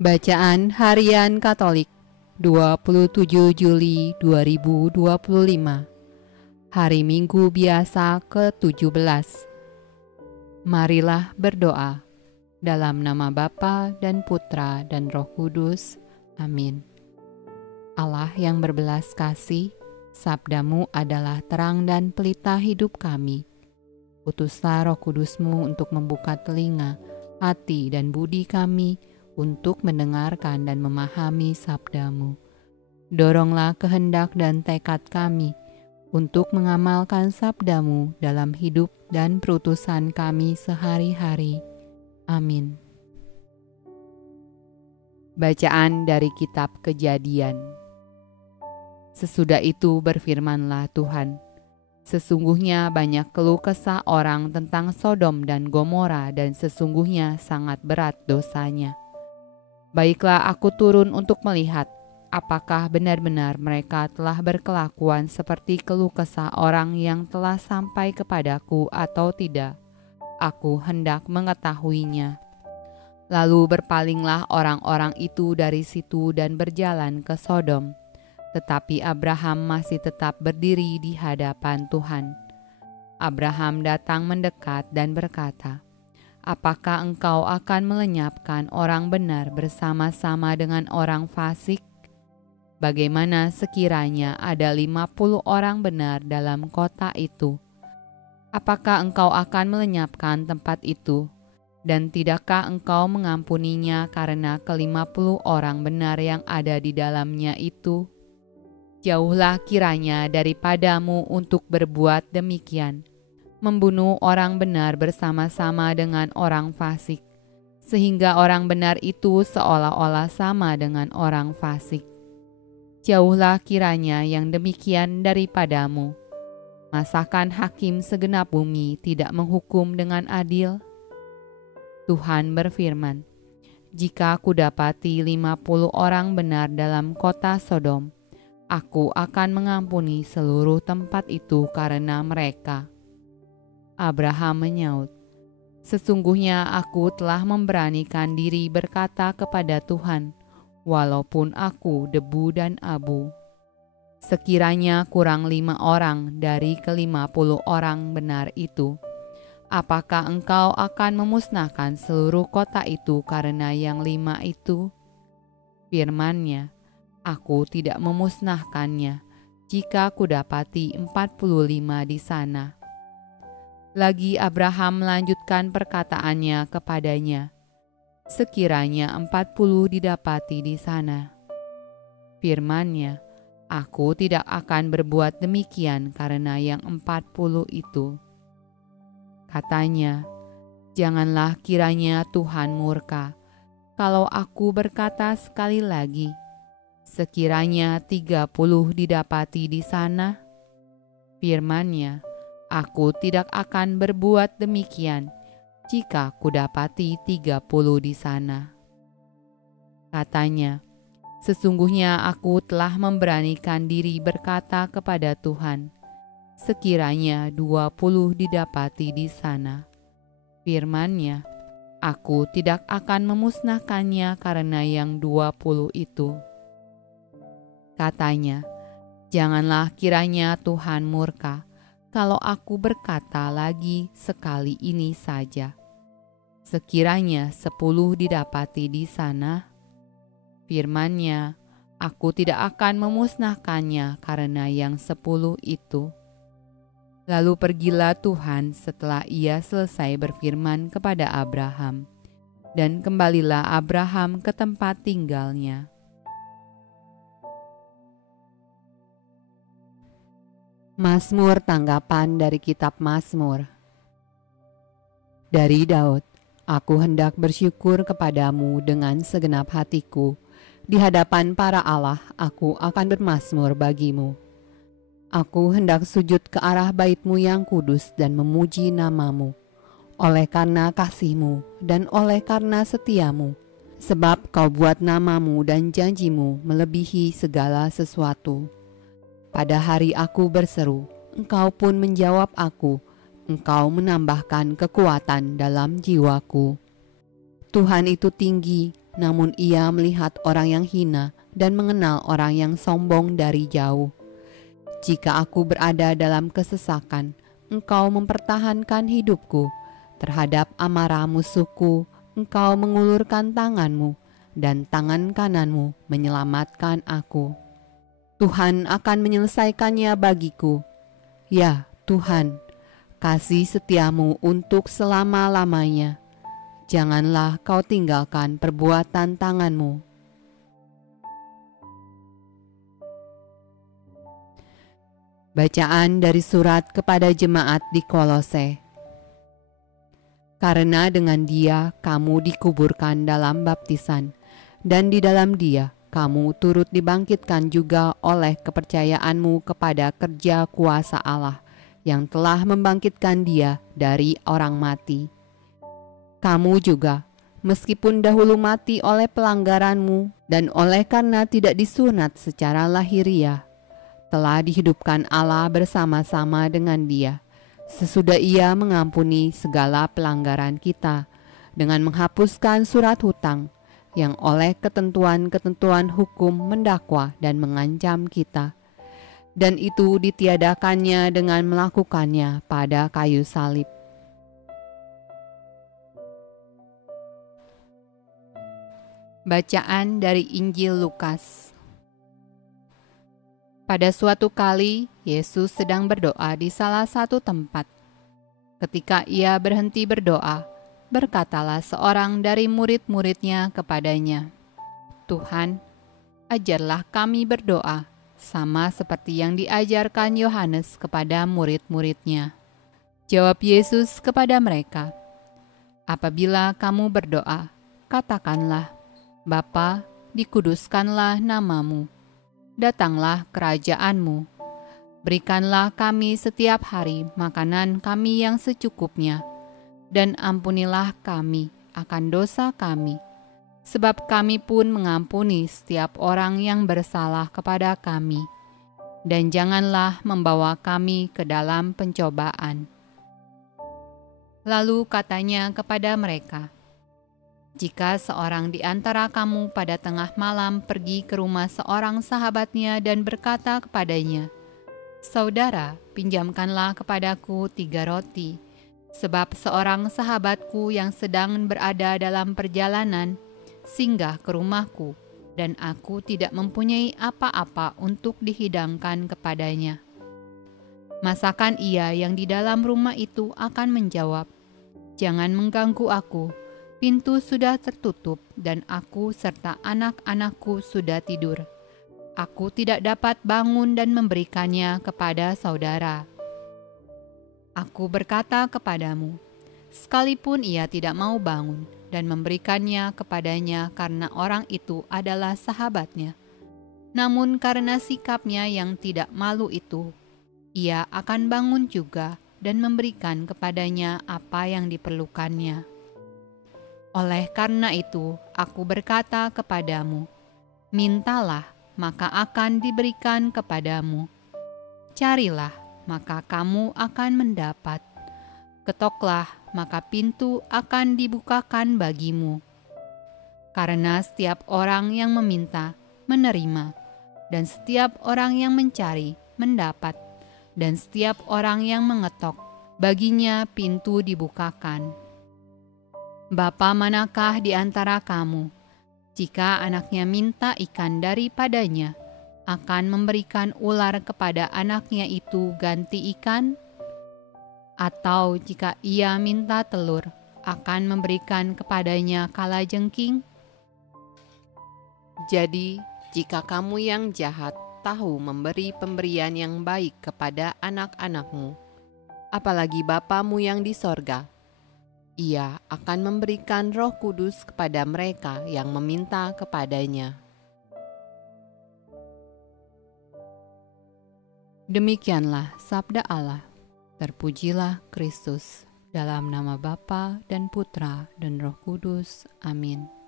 Bacaan Harian Katolik 27 Juli 2025, Hari Minggu Biasa ke-17. Marilah berdoa. Dalam nama Bapa dan Putra dan Roh Kudus. Amin. Allah yang berbelas kasih, sabdamu adalah terang dan pelita hidup kami. Utuslah Roh Kudusmu untuk membuka telinga, hati dan budi kami untuk mendengarkan dan memahami sabdamu. Doronglah kehendak dan tekad kami untuk mengamalkan sabdamu dalam hidup dan perutusan kami sehari-hari. Amin. Bacaan dari Kitab Kejadian. Sesudah itu berfirmanlah Tuhan, sesungguhnya banyak keluh kesah orang tentang Sodom dan Gomora, dan sesungguhnya sangat berat dosanya. Baiklah, aku turun untuk melihat apakah benar-benar mereka telah berkelakuan seperti keluh kesah orang yang telah sampai kepadaku atau tidak. Aku hendak mengetahuinya. Lalu berpalinglah orang-orang itu dari situ dan berjalan ke Sodom. Tetapi Abraham masih tetap berdiri di hadapan Tuhan. Abraham datang mendekat dan berkata, "Apakah engkau akan melenyapkan orang benar bersama-sama dengan orang fasik? Bagaimana sekiranya ada 50 orang benar dalam kota itu? Apakah engkau akan melenyapkan tempat itu? Dan tidakkah engkau mengampuninya karena ke-50 orang benar yang ada di dalamnya itu? Jauhlah kiranya daripadamu untuk berbuat demikian, membunuh orang benar bersama-sama dengan orang fasik, sehingga orang benar itu seolah-olah sama dengan orang fasik. Jauhlah kiranya yang demikian daripadamu. Masakan hakim segenap bumi tidak menghukum dengan adil?" Tuhan berfirman, "Jika kudapati 50 orang benar dalam kota Sodom, Aku akan mengampuni seluruh tempat itu karena mereka." Abraham menyaut, "Sesungguhnya aku telah memberanikan diri berkata kepada Tuhan, walaupun aku debu dan abu. Sekiranya kurang 5 orang dari ke-50 orang benar itu, apakah engkau akan memusnahkan seluruh kota itu karena yang 5 itu?" Firman-Nya, "Aku tidak memusnahkannya jika kudapati 45 di sana." Lagi Abraham melanjutkan perkataannya kepadanya, "Sekiranya 40 didapati di sana." Firman-Nya, "Aku tidak akan berbuat demikian karena yang 40 itu." Katanya, "Janganlah kiranya Tuhan murka kalau aku berkata sekali lagi, sekiranya 30 didapati di sana." Firman-Nya, "Aku tidak akan berbuat demikian jika kudapati 30 di sana." Katanya, "Sesungguhnya aku telah memberanikan diri berkata kepada Tuhan, sekiranya 20 didapati di sana." Firman-Nya, "Aku tidak akan memusnahkannya karena yang 20 itu." Katanya, "Janganlah kiranya Tuhan murka kalau aku berkata lagi sekali ini saja, sekiranya 10 didapati di sana." Firman-Nya, "Aku tidak akan memusnahkannya karena yang 10 itu." Lalu pergilah Tuhan setelah ia selesai berfirman kepada Abraham, dan kembalilah Abraham ke tempat tinggalnya. Mazmur tanggapan dari Kitab Mazmur. Dari Daud, "Aku hendak bersyukur kepadamu dengan segenap hatiku. Di hadapan para Allah aku akan bermazmur bagimu. Aku hendak sujud ke arah bait-Mu yang kudus dan memuji nama-Mu, oleh karena kasih-Mu dan oleh karena setia-Mu. Sebab Kau buat nama-Mu dan janji-Mu melebihi segala sesuatu. Pada hari aku berseru, Engkau pun menjawab aku. Engkau menambahkan kekuatan dalam jiwaku. Tuhan itu tinggi, namun ia melihat orang yang hina dan mengenal orang yang sombong dari jauh. Jika aku berada dalam kesesakan, Engkau mempertahankan hidupku. Terhadap amarah musuhku, Engkau mengulurkan tangan-Mu, dan tangan kanan-Mu menyelamatkan aku. Tuhan akan menyelesaikannya bagiku. Ya Tuhan, kasih setia-Mu untuk selama-lamanya. Janganlah Kau tinggalkan perbuatan tangan-Mu. Bacaan dari surat kepada jemaat di Kolose. Karena dengan Dia kamu dikuburkan dalam baptisan, dan di dalam Dia kamu turut dibangkitkan juga oleh kepercayaanmu kepada kerja kuasa Allah yang telah membangkitkan Dia dari orang mati. Kamu juga, meskipun dahulu mati oleh pelanggaranmu dan oleh karena tidak disunat secara lahiriah, telah dihidupkan Allah bersama-sama dengan Dia, sesudah Ia mengampuni segala pelanggaran kita, dengan menghapuskan surat hutang yang oleh ketentuan-ketentuan hukum mendakwa dan mengancam kita, dan itu ditiadakannya dengan melakukannya pada kayu salib. Bacaan dari Injil Lukas. Pada suatu kali, Yesus sedang berdoa di salah satu tempat. Ketika Ia berhenti berdoa, berkatalah seorang dari murid-muridnya kepadanya, "Tuhan, ajarlah kami berdoa, sama seperti yang diajarkan Yohanes kepada murid-muridnya." Jawab Yesus kepada mereka, "Apabila kamu berdoa, katakanlah, Bapa, dikuduskanlah namamu. Datanglah kerajaan-Mu. Berikanlah kami setiap hari makanan kami yang secukupnya, dan ampunilah kami akan dosa kami, sebab kami pun mengampuni setiap orang yang bersalah kepada kami. Dan janganlah membawa kami ke dalam pencobaan." Lalu katanya kepada mereka, "Jika seorang di antara kamu pada tengah malam pergi ke rumah seorang sahabatnya dan berkata kepadanya, 'Saudara, pinjamkanlah kepadaku 3 roti, sebab seorang sahabatku yang sedang berada dalam perjalanan singgah ke rumahku, dan aku tidak mempunyai apa-apa untuk dihidangkan kepadanya.' Masakan ia yang di dalam rumah itu akan menjawab, 'Jangan mengganggu aku. Pintu sudah tertutup dan aku serta anak-anakku sudah tidur. Aku tidak dapat bangun dan memberikannya kepada saudara.' Aku berkata kepadamu, sekalipun ia tidak mau bangun dan memberikannya kepadanya karena orang itu adalah sahabatnya, namun karena sikapnya yang tidak malu itu, ia akan bangun juga dan memberikan kepadanya apa yang diperlukannya. Oleh karena itu, aku berkata kepadamu, mintalah, maka akan diberikan kepadamu. Carilah, maka kamu akan mendapat. Ketoklah, maka pintu akan dibukakan bagimu. Karena setiap orang yang meminta, menerima, dan setiap orang yang mencari, mendapat, dan setiap orang yang mengetok, baginya pintu dibukakan. Bapa manakah di antara kamu, jika anaknya minta ikan daripadanya, akan memberikan ular kepada anaknya itu ganti ikan? Atau jika ia minta telur, akan memberikan kepadanya kalajengking? Jadi, jika kamu yang jahat tahu memberi pemberian yang baik kepada anak-anakmu, apalagi Bapamu yang di sorga, Ia akan memberikan Roh Kudus kepada mereka yang meminta kepadanya." Demikianlah sabda Allah. Terpujilah Kristus. Dalam nama Bapa dan Putra dan Roh Kudus. Amin.